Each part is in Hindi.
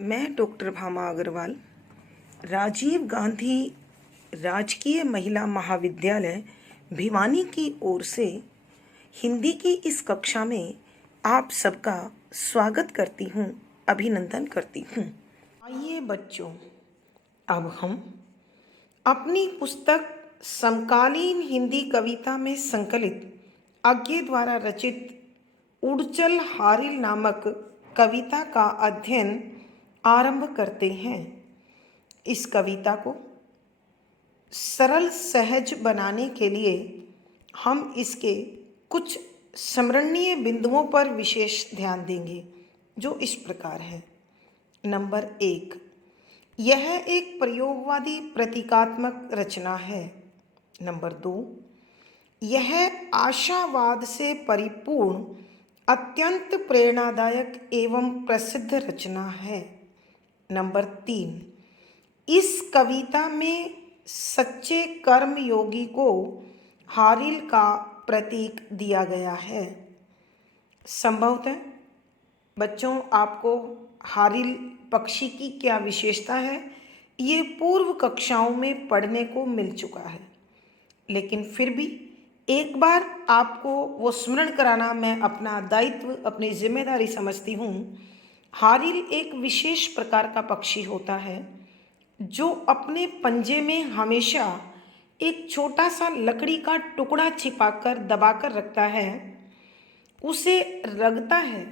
मैं डॉक्टर भामा अग्रवाल राजीव गांधी राजकीय महिला महाविद्यालय भिवानी की ओर से हिंदी की इस कक्षा में आप सबका स्वागत करती हूँ, अभिनंदन करती हूँ। आइए बच्चों, अब हम अपनी पुस्तक समकालीन हिंदी कविता में संकलित अज्ञे द्वारा रचित उड़चल हारिल नामक कविता का अध्ययन आरंभ करते हैं। इस कविता को सरल सहज बनाने के लिए हम इसके कुछ स्मरणीय बिंदुओं पर विशेष ध्यान देंगे, जो इस प्रकार है। नंबर 1, यह एक प्रयोगवादी प्रतीकात्मक रचना है। नंबर 2, यह आशावाद से परिपूर्ण अत्यंत प्रेरणादायक एवं प्रसिद्ध रचना है। नंबर 3, इस कविता में सच्चे कर्मयोगी को हारिल का प्रतीक दिया गया है। संभवतः बच्चों, आपको हारिल पक्षी की क्या विशेषता है ये पूर्व कक्षाओं में पढ़ने को मिल चुका है, लेकिन फिर भी एक बार आपको वो स्मरण कराना मैं अपना दायित्व, अपनी जिम्मेदारी समझती हूँ। हारिल एक विशेष प्रकार का पक्षी होता है जो अपने पंजे में हमेशा एक छोटा सा लकड़ी का टुकड़ा छिपाकर दबाकर रखता है। उसे लगता है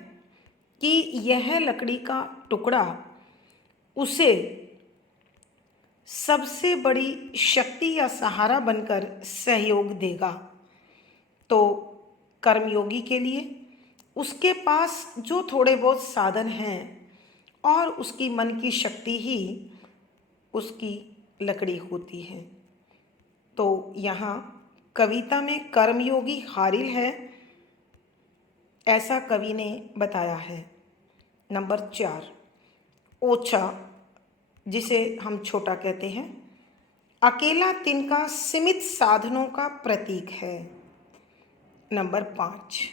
कि यह लकड़ी का टुकड़ा उसे सबसे बड़ी शक्ति या सहारा बनकर सहयोग देगा। तो कर्मयोगी के लिए उसके पास जो थोड़े बहुत साधन हैं और उसकी मन की शक्ति ही उसकी लकड़ी होती है। तो यहाँ कविता में कर्मयोगी हारिल है, ऐसा कवि ने बताया है। नंबर 4, ओछा, जिसे हम छोटा कहते हैं, अकेला तिनका सीमित साधनों का प्रतीक है। नंबर 5,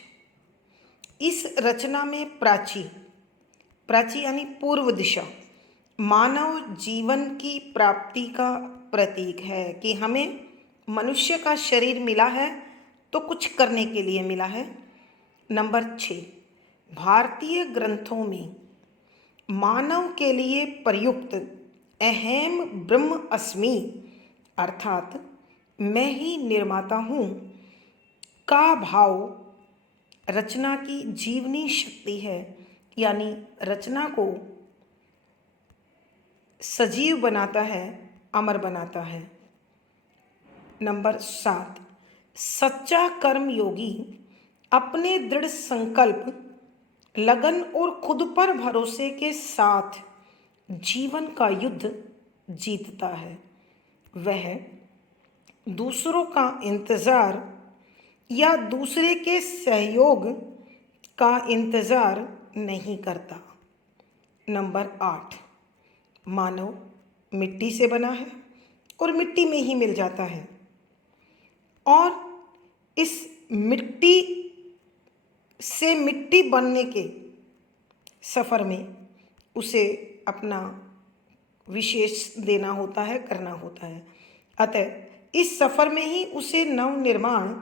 इस रचना में प्राची यानी पूर्व दिशा मानव जीवन की प्राप्ति का प्रतीक है कि हमें मनुष्य का शरीर मिला है तो कुछ करने के लिए मिला है। नंबर 6, भारतीय ग्रंथों में मानव के लिए प्रयुक्त अहम ब्रह्म अस्मि अर्थात मैं ही निर्माता हूँ का भाव रचना की जीवनी शक्ति है, यानी रचना को सजीव बनाता है, अमर बनाता है। नंबर 7, सच्चा कर्मयोगी अपने दृढ़ संकल्प, लगन और खुद पर भरोसे के साथ जीवन का युद्ध जीतता है। वह दूसरों का इंतज़ार या दूसरे के सहयोग का इंतज़ार नहीं करता। नंबर 8, मानव मिट्टी से बना है और मिट्टी में ही मिल जाता है, और इस मिट्टी से मिट्टी बनने के सफ़र में उसे अपना विशेष देना होता है, करना होता है। अतः इस सफ़र में ही उसे नव निर्माण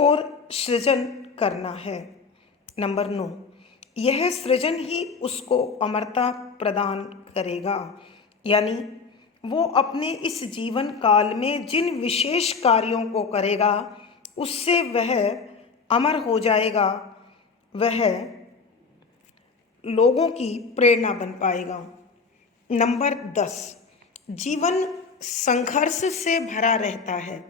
और सृजन करना है। नंबर 9, यह सृजन ही उसको अमरता प्रदान करेगा, यानी वो अपने इस जीवन काल में जिन विशेष कार्यों को करेगा उससे वह अमर हो जाएगा, वह लोगों की प्रेरणा बन पाएगा। नंबर 10, जीवन संघर्ष से भरा रहता है,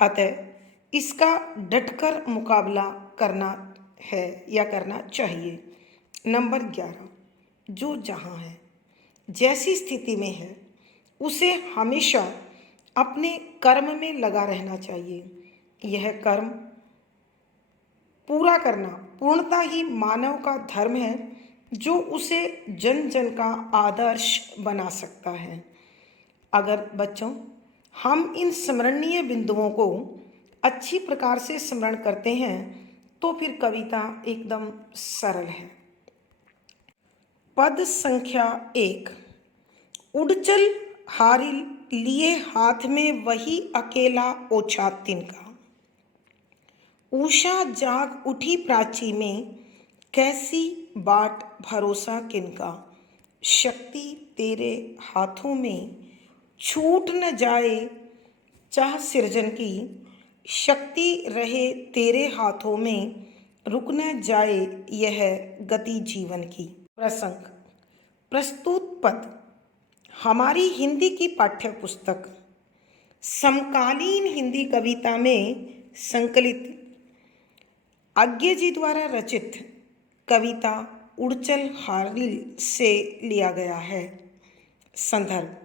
अतः इसका डटकर मुकाबला करना है या करना चाहिए। नंबर 11, जो जहाँ है, जैसी स्थिति में है, उसे हमेशा अपने कर्म में लगा रहना चाहिए। यह कर्म पूरा करना पूर्णतः ही मानव का धर्म है, जो उसे जन जन का आदर्श बना सकता है। अगर बच्चों हम इन स्मरणीय बिंदुओं को अच्छी प्रकार से स्मरण करते हैं तो फिर कविता एकदम सरल है। पद संख्या 1। उड़चल हारिल लिए हाथ में वही अकेला ओछा तिनका। उषा जाग उठी प्राची में, कैसी बाट भरोसा किनका। शक्ति तेरे हाथों में, छूट न जाए चाह सृजन की। शक्ति रहे तेरे हाथों में, रुक न जाए यह गति जीवन की। प्रसंग। प्रस्तुत पद हमारी हिंदी की पाठ्य पुस्तक समकालीन हिंदी कविता में संकलित आज्ञे जी द्वारा रचित कविता उड़चल हारिल से लिया गया है। संदर्भ।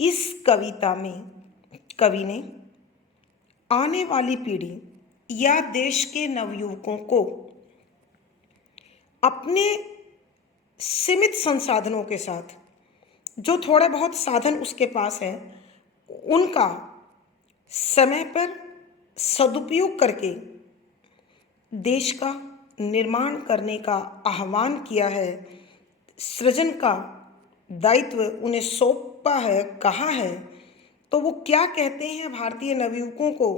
इस कविता में कवि ने आने वाली पीढ़ी या देश के नवयुवकों को अपने सीमित संसाधनों के साथ, जो थोड़े बहुत साधन उसके पास है, उनका समय पर सदुपयोग करके देश का निर्माण करने का आह्वान किया है। सृजन का दायित्व उन्हें सौंपा है, कहा है। तो वो क्या कहते हैं भारतीय नवयुवकों को,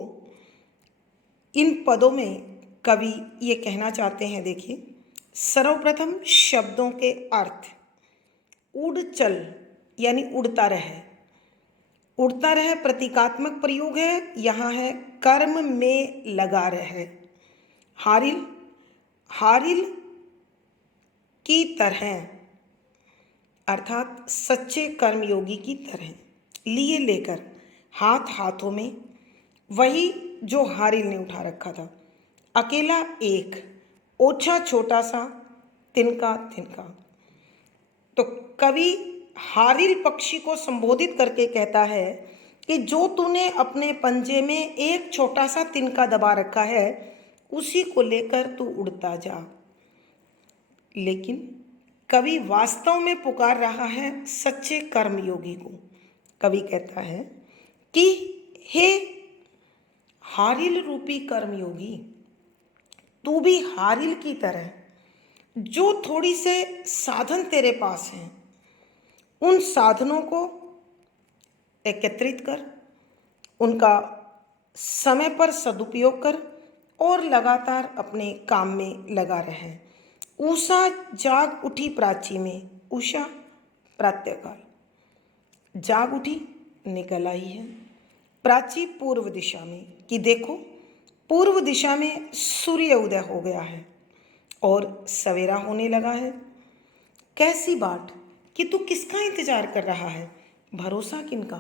इन पदों में कवि ये कहना चाहते हैं। देखिए, सर्वप्रथम शब्दों के अर्थ। उड़ चल यानी उड़ता रहे। उड़ता रहे प्रतीकात्मक प्रयोग है, यहाँ है कर्म में लगा रहे। हारिल, हारिल की तरह अर्थात सच्चे कर्मयोगी की तरह। लिए लेकर, हाथ हाथों में, वही जो हारिल ने उठा रखा था। अकेला एक, ओछा छोटा सा, तिनका तिनका। तो कवि हारिल पक्षी को संबोधित करके कहता है कि जो तूने अपने पंजे में एक छोटा सा तिनका दबा रखा है, उसी को लेकर तू उड़ता जा। लेकिन कवि वास्तव में पुकार रहा है सच्चे कर्मयोगी को। कवि कहता है कि हे हारिल रूपी कर्मयोगी, तू भी हारिल की तरह जो थोड़ी से साधन तेरे पास हैं, उन साधनों को एकत्रित कर, उनका समय पर सदुपयोग कर और लगातार अपने काम में लगा रहे। उषा जाग उठी प्राची में। उषा प्रातःकाल, जाग उठी निकल आई है। प्राची पूर्व दिशा में, कि देखो पूर्व दिशा में सूर्य उदय हो गया है और सवेरा होने लगा है। कैसी बाट, कि तू किसका इंतजार कर रहा है। भरोसा किनका,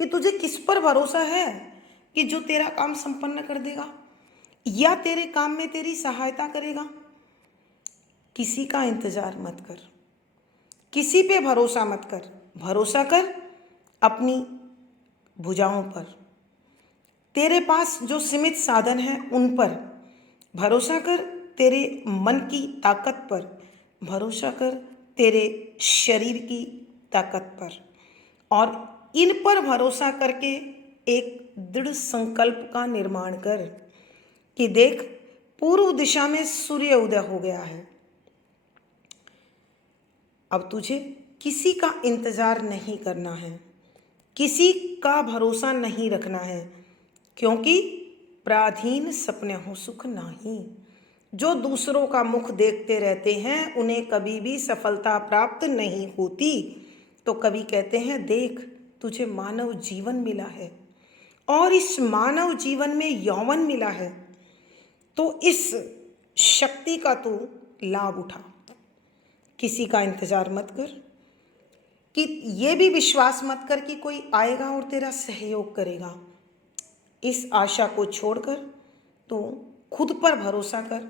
कि तुझे किस पर भरोसा है कि जो तेरा काम संपन्न कर देगा या तेरे काम में तेरी सहायता करेगा। किसी का इंतजार मत कर, किसी पे भरोसा मत कर। भरोसा कर अपनी भुजाओं पर, तेरे पास जो सीमित साधन है उन पर भरोसा कर। तेरे मन की ताकत पर भरोसा कर, तेरे शरीर की ताकत पर, और इन पर भरोसा करके एक दृढ़ संकल्प का निर्माण कर कि देख पूर्व दिशा में सूर्य उदय हो गया है। अब तुझे किसी का इंतजार नहीं करना है, किसी का भरोसा नहीं रखना है, क्योंकि पराधीन सपने हो सुख नाही। जो दूसरों का मुख देखते रहते हैं उन्हें कभी भी सफलता प्राप्त नहीं होती। तो कवि कहते हैं देख तुझे मानव जीवन मिला है और इस मानव जीवन में यौवन मिला है, तो इस शक्ति का तू लाभ उठा। किसी का इंतजार मत कर, कि ये भी विश्वास मत कर कि कोई आएगा और तेरा सहयोग करेगा। इस आशा को छोड़कर तो खुद पर भरोसा कर,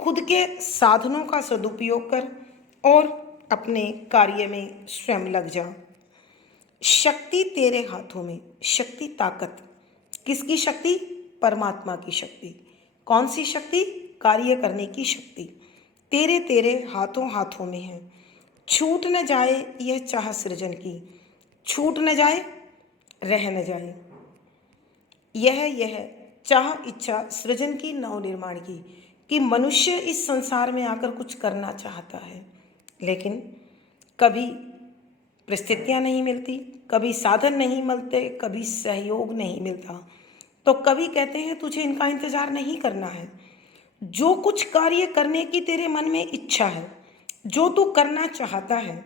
खुद के साधनों का सदुपयोग कर और अपने कार्य में स्वयं लग जा। शक्ति तेरे हाथों में। शक्ति ताकत, किसकी शक्ति? परमात्मा की शक्ति। कौन सी शक्ति? कार्य करने की शक्ति तेरे तेरे हाथों हाथों में है। छूट न जाए यह चाह सृजन की। छूट न जाए, रह न जाए, यह चाह इच्छा सृजन की, नव निर्माण की, कि मनुष्य इस संसार में आकर कुछ करना चाहता है, लेकिन कभी परिस्थितियाँ नहीं मिलती, कभी साधन नहीं मिलते, कभी सहयोग नहीं मिलता, तो कभी कहते हैं तुझे इनका इंतज़ार नहीं करना है। जो कुछ कार्य करने की तेरे मन में इच्छा है, जो तू करना चाहता है,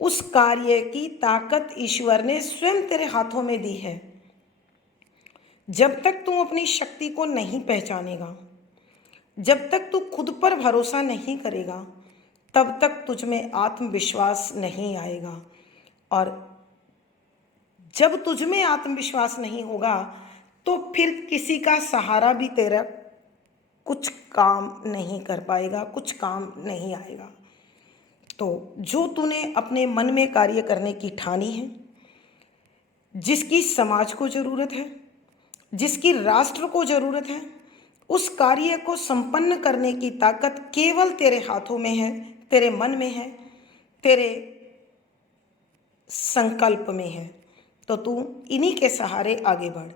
उस कार्य की ताकत ईश्वर ने स्वयं तेरे हाथों में दी है। जब तक तू अपनी शक्ति को नहीं पहचानेगा, जब तक तू खुद पर भरोसा नहीं करेगा, तब तक तुझ में आत्मविश्वास नहीं आएगा। और जब तुझ में आत्मविश्वास नहीं होगा तो फिर किसी का सहारा भी तेरा कुछ काम नहीं कर पाएगा, कुछ काम नहीं आएगा। तो जो तूने अपने मन में कार्य करने की ठानी है, जिसकी समाज को ज़रूरत है, जिसकी राष्ट्र को ज़रूरत है, उस कार्य को संपन्न करने की ताकत केवल तेरे हाथों में है, तेरे मन में है, तेरे संकल्प में है। तो तू इन्हीं के सहारे आगे बढ़।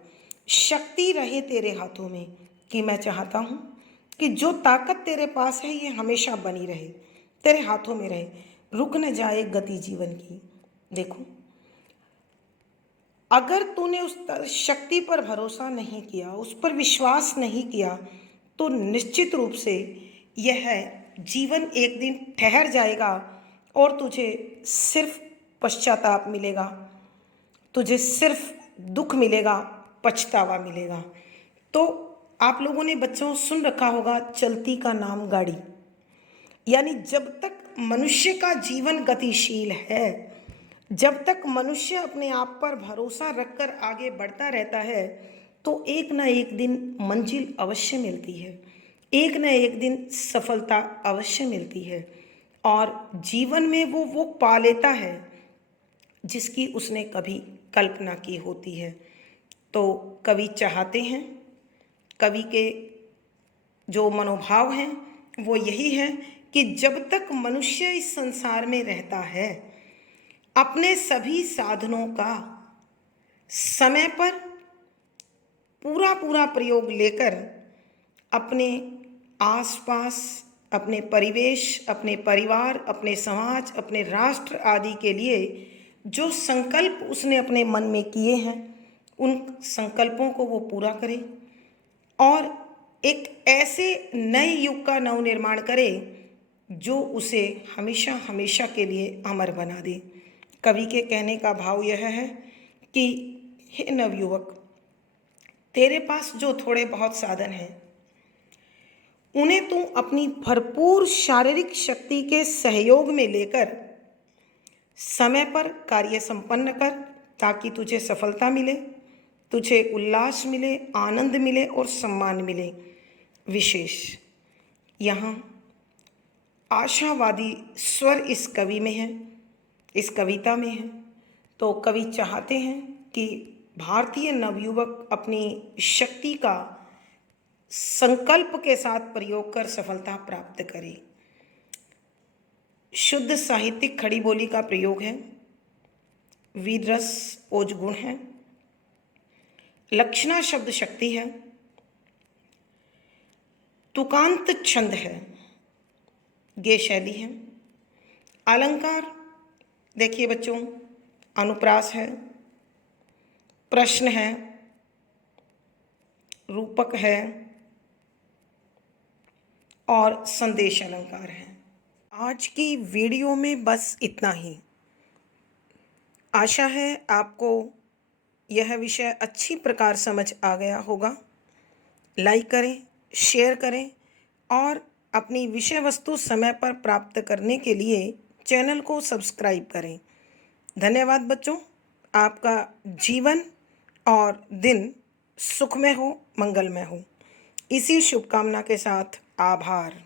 शक्ति रहे तेरे हाथों में कि मैं चाहता हूँ कि जो ताकत तेरे पास है ये हमेशा बनी रहे, तेरे हाथों में रहे, रुक न जाए गति जीवन की। देखो, अगर तूने उस शक्ति पर भरोसा नहीं किया, उस पर विश्वास नहीं किया, तो निश्चित रूप से यह जीवन एक दिन ठहर जाएगा और तुझे सिर्फ पश्चाताप मिलेगा, तुझे सिर्फ दुख मिलेगा, पछतावा मिलेगा। तो आप लोगों ने बच्चों सुन रखा होगा, चलती का नाम गाड़ी। यानी जब तक मनुष्य का जीवन गतिशील है, जब तक मनुष्य अपने आप पर भरोसा रखकर आगे बढ़ता रहता है, तो एक ना एक दिन मंजिल अवश्य मिलती है, एक ना एक दिन सफलता अवश्य मिलती है। और जीवन में वो पा लेता है जिसकी उसने कभी कल्पना की होती है। तो कवि चाहते हैं, कवि के जो मनोभाव हैं वो यही है कि जब तक मनुष्य इस संसार में रहता है, अपने सभी साधनों का समय पर पूरा पूरा प्रयोग लेकर अपने आसपास, अपने परिवेश, अपने परिवार, अपने समाज, अपने राष्ट्र आदि के लिए जो संकल्प उसने अपने मन में किए हैं, उन संकल्पों को वो पूरा करे और एक ऐसे नए युग का नवनिर्माण करे जो उसे हमेशा हमेशा के लिए अमर बना दे। कवि के कहने का भाव यह है कि हे नवयुवक, तेरे पास जो थोड़े बहुत साधन हैं, उन्हें तू अपनी भरपूर शारीरिक शक्ति के सहयोग में लेकर समय पर कार्य संपन्न कर, ताकि तुझे सफलता मिले, तुझे उल्लास मिले, आनंद मिले और सम्मान मिले। विशेष यहाँ आशावादी स्वर इस कवि में है, इस कविता में है। तो कवि चाहते हैं कि भारतीय नवयुवक अपनी शक्ति का संकल्प के साथ प्रयोग कर सफलता प्राप्त करे। शुद्ध साहित्यिक खड़ी बोली का प्रयोग है, वीर रस ओज गुण है, लक्षणा शब्द शक्ति है, तुकांत छंद है, गे शैली है, अलंकार देखिए बच्चों, अनुप्रास है, प्रश्न है, रूपक है और संदेश अलंकार है। आज की वीडियो में बस इतना ही। आशा है आपको यह विषय अच्छी प्रकार समझ आ गया होगा। लाइक करें, शेयर करें और अपनी विषय वस्तु समय पर प्राप्त करने के लिए चैनल को सब्सक्राइब करें। धन्यवाद बच्चों। आपका जीवन और दिन सुखमय हो, मंगलमय हो। इसी शुभकामना के साथ आभार।